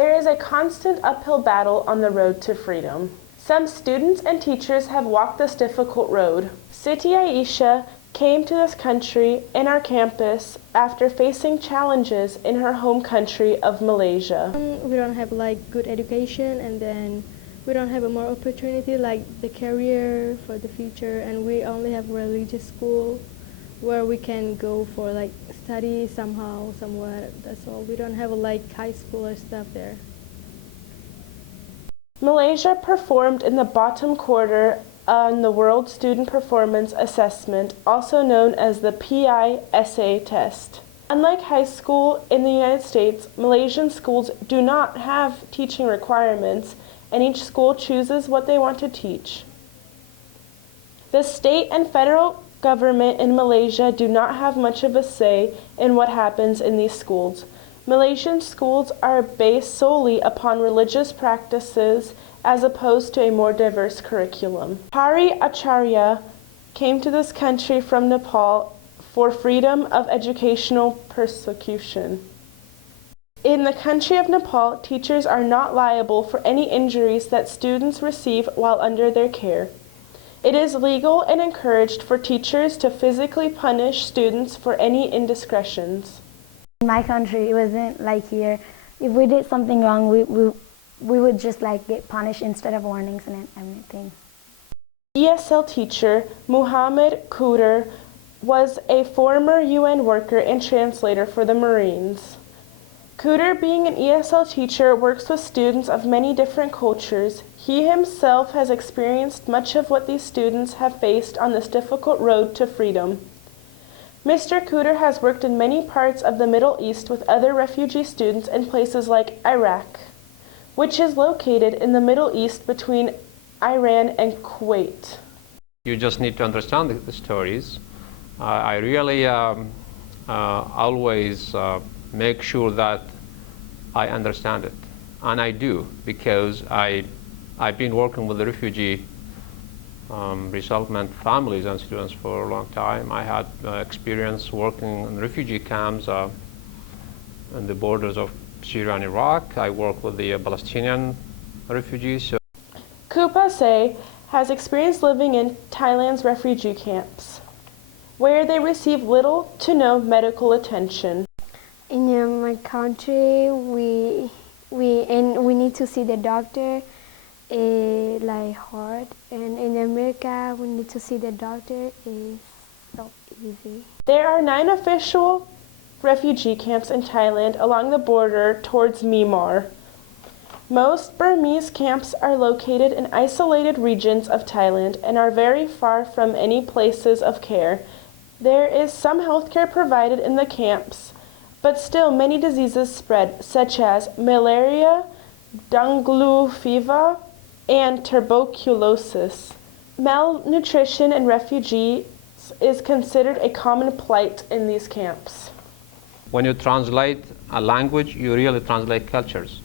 There is a constant uphill battle on the road to freedom. Some students and teachers have walked this difficult road. Siti Aisha came to this country and our campus after facing challenges in her home country of Malaysia. We don't have good education, and then we don't have a more opportunity like the career for the future, and we only have religious school where we can go for study somehow, somewhere. That's all. We don't have high school or stuff there. Malaysia performed in the bottom quarter on the World Student Performance Assessment, also known as the PISA test. Unlike high school in the United States, Malaysian schools do not have teaching requirements, and each school chooses what they want to teach. The state and federal government in Malaysia do not have much of a say in what happens in these schools. Malaysian schools are based solely upon religious practices as opposed to a more diverse curriculum. Hari Acharya came to this country from Nepal for freedom of educational persecution. In the country of Nepal, teachers are not liable for any injuries that students receive while under their care. It is legal and encouraged for teachers to physically punish students for any indiscretions. In my country, it wasn't like here. If we did something wrong, we would just get punished instead of warnings and everything. ESL teacher Muhammad Kuder was a former UN worker and translator for the Marines. Kuder, being an ESL teacher, works with students of many different cultures. He himself has experienced much of what these students have faced on this difficult road to freedom. Mr. Kuder has worked in many parts of the Middle East with other refugee students in places like Iraq, which is located in the Middle East between Iran and Kuwait. You just need to understand the stories. I really always make sure that I understand it, and I do, because I've been working with the refugee resettlement families and students for a long time. I had experience working in refugee camps on the borders of Syria and Iraq. I work with the Palestinian refugees. Kupase has experience living in Thailand's refugee camps, where they receive little to no medical attention. In my country, we need to see the doctor hard, and in America we need to see the doctor is so easy. There are 9 official refugee camps in Thailand along the border towards Myanmar. Most Burmese camps are located in isolated regions of Thailand and are very far from any places of care. There is some health care provided in the camps, but still many diseases spread, such as malaria, dengue fever, and tuberculosis. Malnutrition in refugees is considered a common plight in these camps. When you translate a language, you really translate cultures.